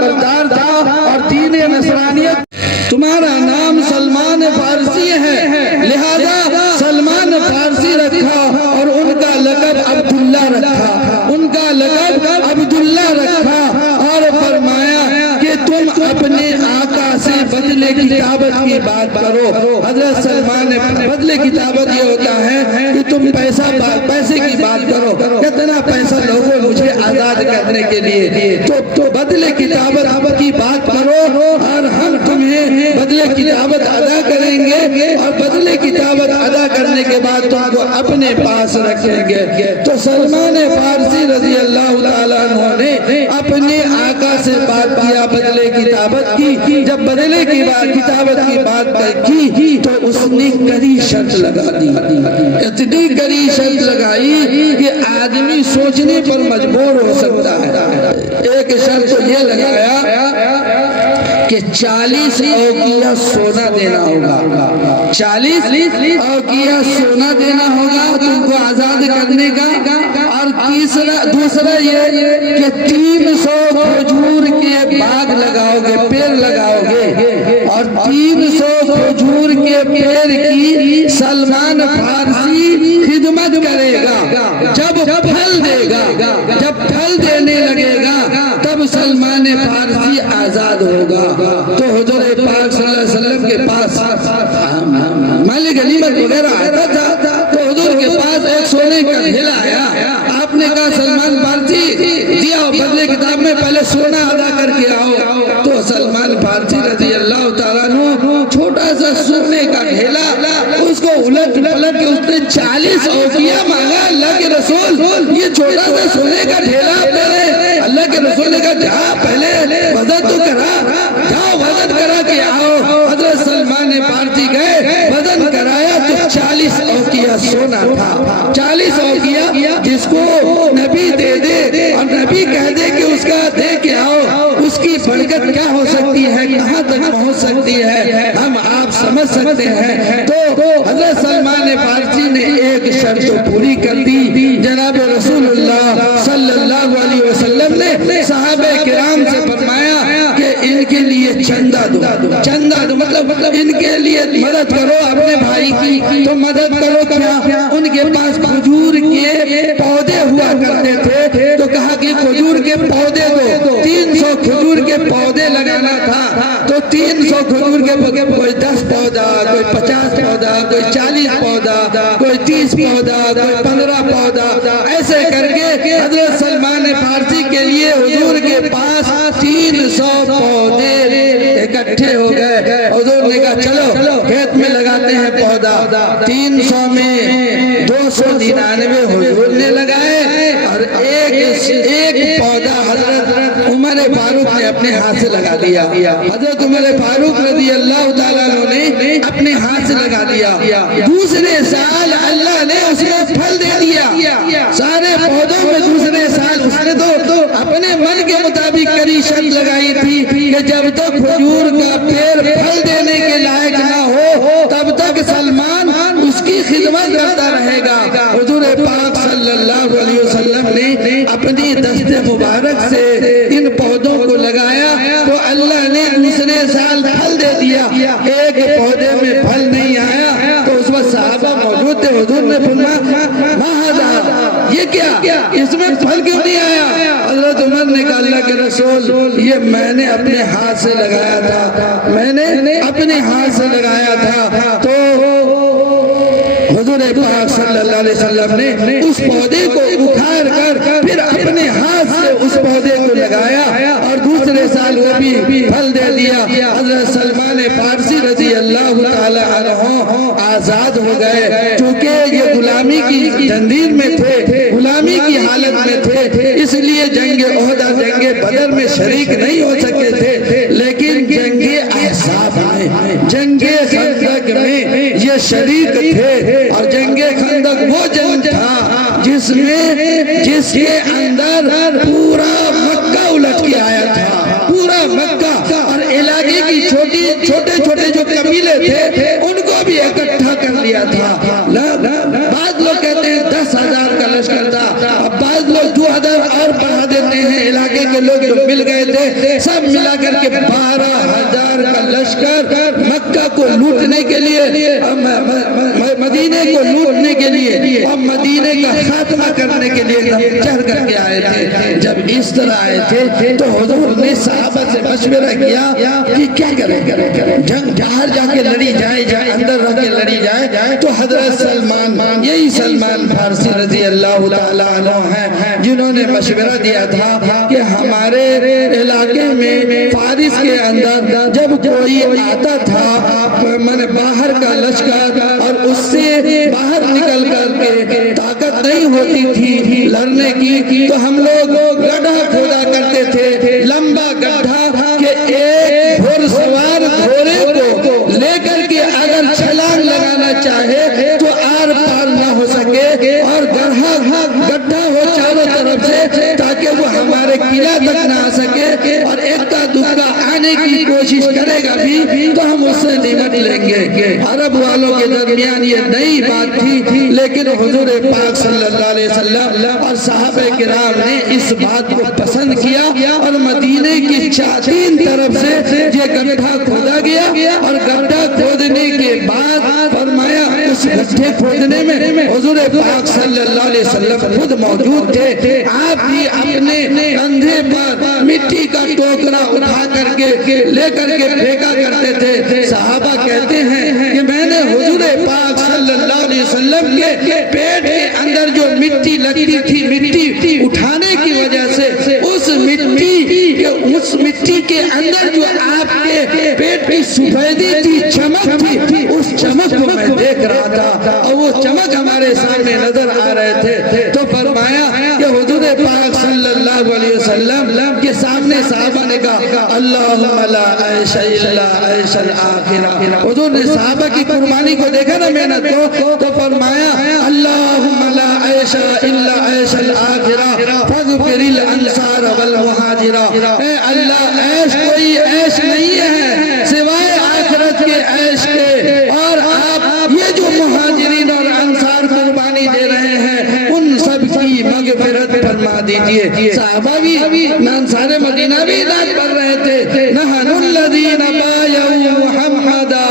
فارسی رکھا اور ان کا لقب عبداللہ رکھا، ان کا لقب عبداللہ رکھا، اور فرمایا کہ تم اپنے آقا سے بدلے کتابت کی بات کرو۔ حضرت سلمان نے بدلے کتابت یہ ہوتا ہے کہ تم پیسے کی بات کرو، کتنا پیسہ لوگوں مجھے آزاد کرنے کے لیے، تو بدلے کتابت کی بات کرو اور ہم تمہیں بدلے کتابت ادا کریں گے، اور بدلے کتابت ادا کرنے کے بعد تم کو اپنے پاس رکھیں گے۔ تو سلمان فارسی رضی اللہ تعالیٰ عنہ نے اپنے آقا سے بات کیا بدلے کتابت کی۔ جب بدلے کی کتابت کی بات کی تو اس نے کڑی شرط لگا دی، اتنی کڑی شرط لگائی کہ آدمی سوچنے پر مجبور ہو سکتا ہے۔ ایک شرط یہ لگایا کہ 40 اوقیہ سونا دینا ہوگا، 40 اوقیہ سونا دینا ہوگا تم کو آزاد کرنے کا، اور دوسرا یہ کہ 300 کھجور کے باغ لگاؤ گے، پیڑ لگاؤ گے، اور 300 کھجور کے پیڑ کی سلمان فارسی خدمت کرے گا۔ جب پھل دے گا، جب پھل دینے لگے گا تب سلمان فارسی آزاد ہوگا۔ تو حضور پاک صلی اللہ علیہ وسلم کے پاس مال غنیمت وغیرہ آتا تھا، تو حضور کے پاس ایک سونے کا ڈھیلا آیا۔ آپ نے کہا سلمان فارسی دیا بدلے کتاب میں پہلے سونا ادا کر کے آؤ۔ تو سلمان فارسی رضی اللہ تعالیٰ عنہ چھوٹا سا سونے کا ڈھیلا، اس کو الٹ پلٹ کے اس نے 40 اوقیہ مانگا۔ اللہ کے رسول یہ چھوٹا سا سونے کا ڈھیلا پہلے، اللہ کے رسول نے کہا جا پہلے وزن تو کرا، جاؤ وزن کرا کے آؤ۔ حضرت سلمان فارسی گئے، وزن کرایا تو 40 اوقیہ سونا تھا، 40 اوقیہ جس کو نبی دے دے اور نبی کہہ دے کہ اس کا دے کے آؤ، اس کی برکت کیا ہو سکتی ہے، کہاں تک پہنچ سکتی ہے، ہم آپ سمجھ سکتے ہیں۔ تو حضرت سلمان فارسی نے ایک شرط پوری کر دی۔ جناب رسول اللہ صلی اللہ علیہ وسلم نے صحابہ کرام سے فرمایا کہ ان کے لیے چندہ دو، چندہ دو مطلب ان کے لیے مدد کرو، اپنے بھائی کی تو مدد کرو۔ کیا ان کے پاس کھجور کے پودے ہوا کرتے تھے، تو کہا کہ کھجور کے پودے دو، 300 کھجور کے پودے لگانا تھا، تو 300 کھجور کے کوئی 10 پودا، کوئی 50 پودا، کوئی 40 پودا، کوئی 30 پودا، کوئی 15 پودا، ایسے کر کے حضرت سلمان فارسی کے لیے حضور کے پاس 300 پودے اکٹھے ہو گئے۔ حضور نے کہا چلو کھیت میں لگاتے ہیں پودا۔ 300 میں 299 حضور نے لگائے، اور ایک پودا حضرت عمر فاروق نے اپنے ہاتھ سے لگا دیا۔ حضرت عمر فاروق رضی اللہ تعالیٰ عنہ نے اپنے ہاتھ سے لگا دیا۔ دوسرے سال اللہ نے اس کو پھل دے دیا، سارے پودوں میں دوسرے سال اس نے تو اپنے من کے مطابق کڑی شرط لگائی تھی کہ جب تک کھجور کا پیڑ پھل دینے کے لائق نہ ہو تب تک سلمان اس کی خدمت کرتا رہے گا۔ حضور پاک صلی اللہ علیہ وسلم نے اپنی دست مبارک سے ان پودوں کو لگایا تو اللہ نے دوسرے سال پھل دے دیا۔ ایک پودے میں پھل نہیں آیا تو اس وقت صحابہ موجود تھے، حضور نے فرمایا یہ کیا، اس میں پھل کیوں نہیں آیا؟ حضرت عمر نے کہا اللہ کے رسول یہ میں نے اپنے ہاتھ سے لگایا تھا، میں نے اپنے ہاتھ سے لگایا تھا۔ تو حضور پاک صلی اللہ علیہ وسلم نے اس پودے کو اکھاڑ کر پھر اپنے ہاتھ سے اس پودے کو لگایا اور دوسرے سال کو بھی پھل دے دیا۔ حضرت سلمان فارسی رضی اللہ تعالی عنہ آزاد ہو گئے، چونکہ یہ غلامی کی زنجیر میں تھے، غلامی کی حالت میں تھے، اس لیے جنگ احد جنگ بدر میں شریک نہیں ہو سکے تھے، لیکن جنگ احزاب میں، جنگ خندق میں یہ شریک تھے۔ اور جنگ خندق وہ جنگ تھا جس کے اندر پورا مکہ الٹ کے آیا تھا، پورا مکہ، اور علاقے کی چھوٹے چھوٹے جو قبیلے تھے ان کو بھی اکٹھا کر لیا تھا۔ بعض لوگ کہتے ہیں 10,000 کا لشکر تھا، اب بعض لوگ 2,000 اور بڑھا دیتے ہیں، علاقے کے لوگ جو مل گئے تھے سب ملا کر کے 12,000 کا لشکر مکہ کو لوٹنے کے لیے مدینے کو لوٹنے کے لیے اور مدینے کا خاتمہ کرنے کے لیے چڑھ کر کے آئے تھے. جب اس طرح آئے تھے تو حضور نے صحابہ سے مشورہ کیا کہ کیا کریں, جنگ باہر جا کے لڑی جائے یا اندر رہ کے لڑی جائے. تو حضرت سلمان, یہی سلمان فارسی رضی اللہ تعالیٰ عنہ ہیں جنہوں نے مشورہ دیا تھا کہ ہمارے علاقے میں فارس کے اندر جب کوئی آتا تھا باہر کا لشکر اور اس سے باہر نکل کر کے طاقت نہیں ہوتی تھی لڑنے کی, تو ہم لوگ گڑھا کھودا کرتے تھے, لمبا گڑھا کہ ایک گھوڑ سوار گھوڑے کو لے کر کے اگر چھلانگ لگانا چاہے تو آر پار نہ ہو سکے, اور گڑھا ہو چاروں طرف سے تاکہ وہ ہمارے قلعہ تک نہ آ سکے, اور ایک کا دکا آنے کی کوشش کرے گا بھی تو ہم اس سے نمٹ لیں گے. عرب والوں کے درمیان یہ نئی بات تھی, لیکن حضور پاک صلی اللہ علیہ وسلم اور صحابہ کرام نے اس بات کو پسند کیا, اور مدینے کی تین طرف سے یہ گڑھا کھودا گیا, اور گڑھا کھودنے کے بعد فرمایا اس گڑھے کھودنے میں حضور پاک صلی اللہ علیہ وسلم خود موجود تھے. آپ بھی اپنے کندھے پر مٹی کا ٹوکرا اٹھا کر کے لے کر کے پھینکا کرتے تھے. صحابہ کہتے ہیں کہ میں نے حضور پاک صلی اللہ علیہ وسلم کے پیٹ کے اندر جو مٹی لگتی تھی, مٹی اٹھانے کی وجہ سے اس مٹی کے اندر جو آپ کے پیٹ کی سفیدی تھی, چمک تھی, اس چمک کو میں دیکھ رہا تھا, اور وہ چمک ہمارے سامنے نظر آ رہے تھے. تو فرمایا کہ حضور پاک صلی اللہ علیہ وسلم کے سامنے صحابہ نے کہا اللہم لا عیش الا عیش الآخرہ. حضور نے صحابہ کی قربانی کو دیکھا نا محنت کو, تو فرمایا اللہم لا عیش الا عیش الآخرہ فاغفر الانصار والمہاجرہ. اے اللہ, عیش کوئی عیش نہیں ہے سوائے آخرت کے عیش کے, اور آپ یہ جو مہاجرین اور انصار قربانی دے رہے ہیں ان سب کی مغفرت فرما دیجئے. صحابہ بھی انصار مدینہ بھی اعلان کر رہے تھے نحن الذین بایعوا محمدا,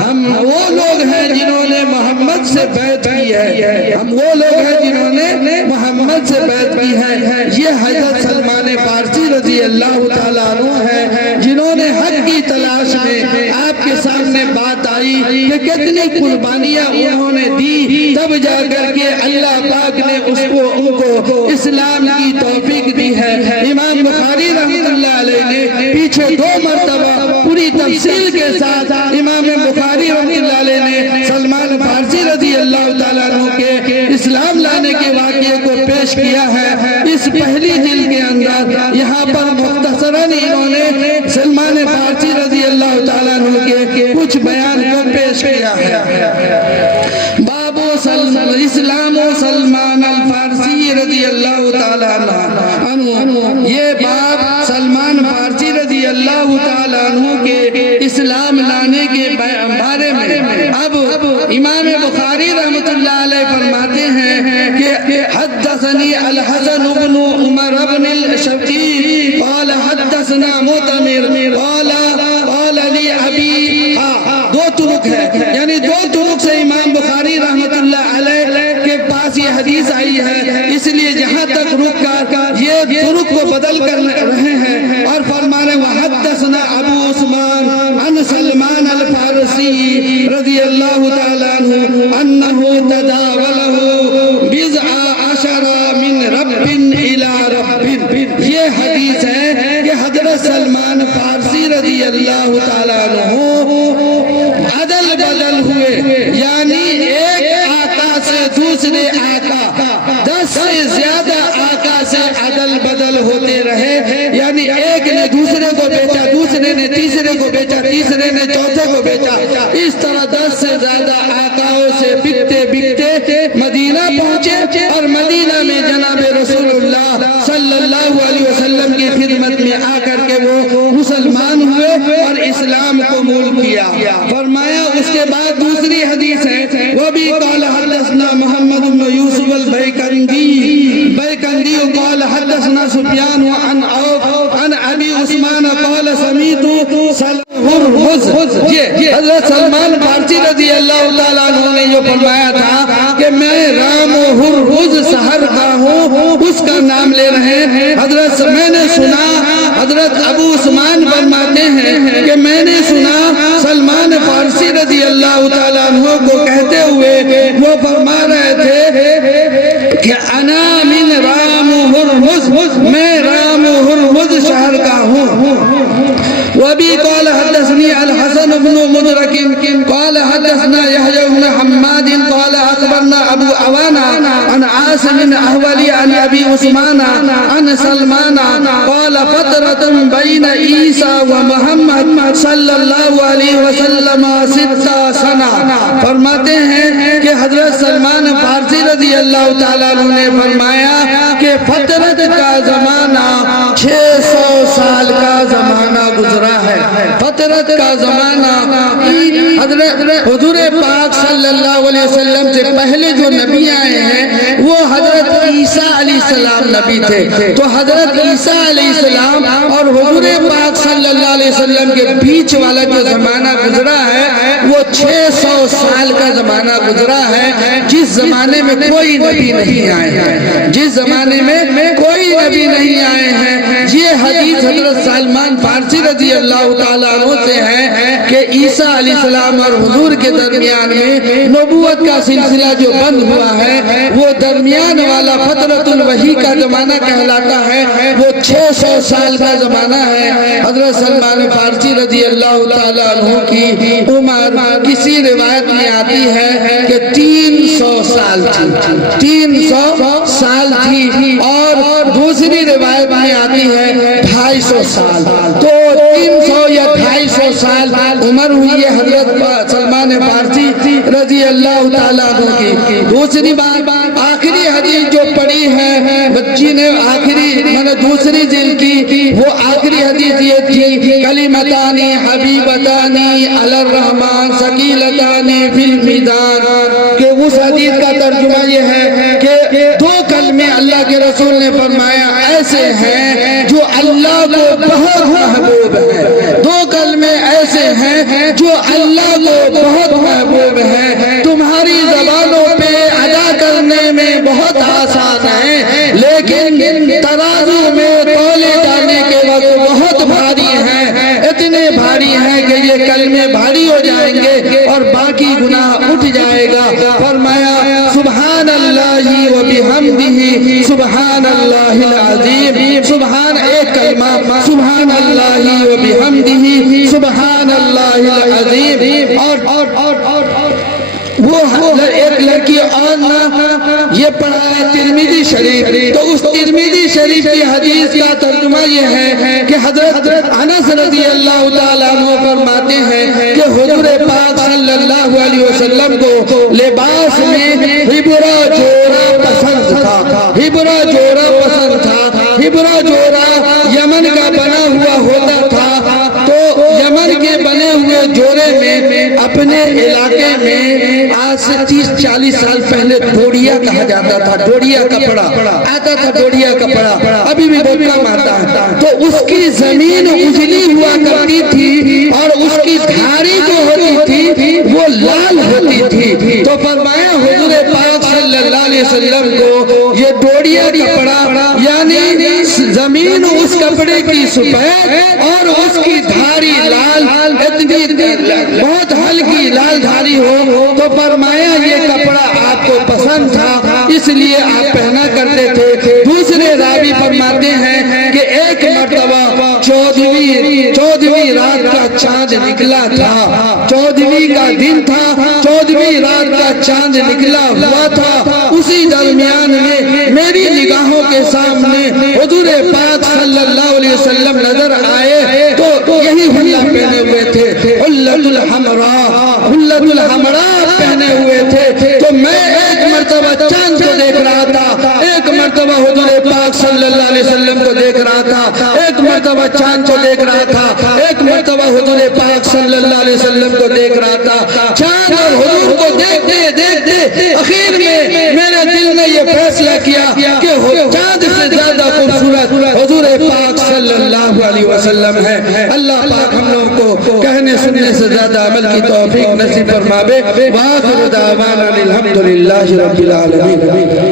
ہم وہ لوگ ہیں جنہوں نے محمد سے بیعت کی ہے, ہم وہ لوگ ہیں جنہوں نے محمد سے بیعت کی ہے. یہ حضرت سلمان فارسی رضی اللہ تعالیٰ عنہ ہے جنہوں نے حق کی تلاش میں آپ کے سامنے بات آئی کہ کتنی قربانیاں انہوں نے دی, تب جا کر کے اللہ پاک نے ان کو اسلام کی توفیق دی ہے. امام بخاری رحمۃ اللہ علیہ نے پیچھے 2 مرتبہ پوری تفصیل کے ساتھ امام بخاری رحمۃ اللہ علیہ نے سلمان فارسی رضی اللہ تعالیٰ عنہ کے اسلام لانے کے واقعے کو پیش کیا ہے. اس پہلی جلد کے اندر یہاں پر مختصراً انہوں نے سلمان فارسی رضی اللہ تعالیٰ عنہ کے کچھ بیان کو پیش کیا ہے. باب اسلام و سلمان الفارسی رضی اللہ تعالیٰ عنہ, یہ باب سلمان فارسی رضی اللہ تعالیٰ عنہ کے اسلام لانے کے بارے میں. اب امام بخاری رحمۃ اللہ علیہ فرماتے ہیں کہ حدثنی الحسن بن عمر بن الشقیق قال حدثنا معتمر قال لی ابی. 2 طرق ہے, یعنی 2 طرق سے امام بخاری رحمۃ اللہ علیہ کے پاس یہ حدیث آئی ہے, اس لیے جہاں تک رک کر یہ طرق کو بدل کر رہے ہیں, اور فرمانے وحدثنا ابو عثمان عن سلمان الفارسی رضی اللہ تعالیٰ عنہ انہو تداولہ بضع عشر من رب الى رب. یہ حدیث ہے کہ حضرت سلمان فارسی رضی اللہ تعالیٰ عنہ عدل بدل ہوئے, یعنی ایک آقا سے دوسرے آقا 10 سے زیادہ آقا سے عدل بدل ہوتے رہے, یعنی ایک نے دوسرے کو بیچا, دوسرے نے تیسرے کو بیچا, تیسرے نے چوتھے کو بیچا, اس طرح 10 سے زیادہ آقاؤں سے بکتے بکتے مدینہ پہنچے, اور مدینہ میں جناب رسول اللہ صلی اللہ علیہ وسلم کی خدمت میں آ کر کے وہ مسلمان ہوئے اور اسلام قبول کیا. فرمایا اس کے بعد دوسری حدیث ہے, وہ بھی قال حدثنا محمد بن یوسف البیکندی قال حدثنا سفیان عن عوف عن ابی عثمان قال سمیت حضرت سلمان فارسی رضی اللہ تعالیٰ عنہ نے جو فرمایا تھا کہ میں رام و ہرمز سحر کا ہوں، اس کا نام لے رہے ہیں۔ حضرت میں نے سنا، حضرت ابو عثمان فرماتے ہیں کہ میں نے سنا سلمان فارسی رضی اللہ تعالیٰ عنہ کو کہتے ہوئے، وہ فرما رہے تھے کہ انا من رام و ہرمز، میں رام و ہرمز شہر کا ہوں۔ وبي قال حدثني الحسن بن مدرك قال حدثنا يحيى بن حماد قال أخبرنا أبو عوانة عن عاصم الأحولي عن أبي عثمان عن سلمان قال فترة بين عيسى ومحمد صلی اللہ علیہ وسلم 6 سنہ۔ فرماتے ہیں کہ حضرت سلمان فارسی رضی اللہ تعالیٰ عنہ نے فرمایا کہ فترت کا زمانہ 600 سال کا زمانہ گزرا ہے۔ فترت کا زمانہ حضرت حضور پاک صلی اللہ علیہ وسلم سے پہلے جو نبی آئے ہیں وہ حضرت عیسیٰ علیہ السلام نبی تھے، تو حضرت عیسیٰ علیہ السلام اور حضور پاک صلی اللہ علیہ وسلم کے بیچ والا جو زمانہ گزرا ہے وہ 600 سال کا زمانہ گزرا ہے، جس زمانے میں کوئی نبی نہیں آئے ہیں، جس زمانے میں کوئی نبی نہیں آئے ہیں۔ یہ حدیث حضرت سلمان فارسی رضی اللہ تعالیٰ عنہ سے ہے کہ عیسیٰ علیہ السلام اور حضور کے درمیان میں نبوت کا سلسلہ جو بند ہوا ہے وہ درمیان والا فترۃ الوحی کا زمانہ کہلاتا ہے، وہ 600 سال کا زمانہ ہے۔ حضرت سلمان فارسی رضی اللہ تعالیٰ عنہ کی عمر کسی روایت میں آتی ہے کہ 300 سال تھی، 300 سال تھی، اور دوسری روایت میں آتی ہے 250 سال۔ تو 300 یا 250 سال عمر ہوئی ہے حضرت سلمان فارسی رضی اللہ تعالیٰ عنہ کی۔ دوسری بات آخری حدیث جو پڑھی ہے بچی نے، آخری دوسری جلد کی وہ آخری حدیث یہ تھی کلمتانی حبیبتانی علی الرحمن ثقیلتانی فی المیزان، کہ اس حدیث کا ترجمہ یہ ہے کہ 2 کلمے اللہ کے رسول نے فرمایا ایسے ہیں جو اللہ کو بہت محبوب ہے، 2 کلمے ایسے ہیں جو اللہ کو بہت محبوب ہے، تمہاری زبانوں پہ ادا کرنے میں بہت آسان ہے لیکن ترازو میں تولے جانے کے وقت بہت بھاری ہیں، اتنے بھاری ہیں کہ یہ کلمے بھاری ہو جائیں گے اور باقی گناہ اٹھ جائے گا۔ فرمایا سبحان اللہ و بحمدہ سبحان اللہ العظیم، سبحان ایک کلمہ، سبحان اللہ و بحمدہ سبحان اللہ العظیم۔ اور وہ ایک لڑکی اور یہ پڑھا ہے ترمذی شریف، تو اس ترمذی شریف کی حدیث کا ترجمہ یہ ہے کہ حضرت انس رضی اللہ تعالیٰ عنہ فرماتے ہیں کہ حضور پاک صلی اللہ علیہ وسلم کو لباس میں ہبرا جورا پسند تھا، ہبرا جورا پسند تھا۔ ہبرا جورا یمن کا بنا ہوا ہوتا تھا، تو یمن کے بنے ہوئے جورے میں اپنے علاقے میں آج سے 30-40 سال پہلے ڈوڑیا کہا جاتا تھا، ڈوڑیا کپڑا آتا تھا، ڈوڑیا کپڑا ابھی بھی بہت کم آتا ہے، تو اس کی زمین اجلی ہوا کرتی تھی اور اس کی دھاری جو ہوتی تھی وہ لال ہوتی تھی، تو فرمایا حضور پاک صلی اللہ علیہ وسلم کو یہ ڈوڑیا کپڑا یعنی زمین اس کپڑے کی سفید اور اس کی دھاری لال، اتنی بہت ہلکی لال دھاری ہو، تو فرمایا یہ کپڑا آپ کو پسند تھا اس لیے آپ پہنا کرتے تھے۔ دوسرے راوی فرماتے ہیں کہ ایک مرتبہ 14ویں رات کا چاند نکلا تھا، 14ویں کا دن تھا، 14ویں رات کا چاند نکلا ہوا تھا، اسی درمیان میں میری نگاہوں کے سامنے حضور پاک صلی اللہ علیہ وسلم نظر آئے، تو یہی حلہ پہنے ہوئے تھے، حلۃ الحمراء، حلۃ الحمراء پہنے ہوئے تھے، تو میں ایک مرتبہ چاند کو دیکھ رہا تھا، ایک مرتبہ حضور پاک صلی اللہ علیہ وسلم کو دیکھ رہا تھا، ایک مرتبہ چاند کو دیکھ رہا تھا، ایک مرتبہ حضور پاک صلی اللہ علیہ وسلم کو دیکھ رہا تھا۔ چاند اور حضور کو دیکھتے دیکھتے آخر میں میرے دل نے یہ فیصلہ کیا کہ چاند سے زیادہ خوبصورت حضور پاک صلی اللہ علیہ وسلم ہے۔ اللہ پاک ہم ہم لوگوں کو کہنے سننے سے زیادہ عمل کی توفیق نصیب فرماوے. وآخر دعوانا الحمدللہ رب العالمین.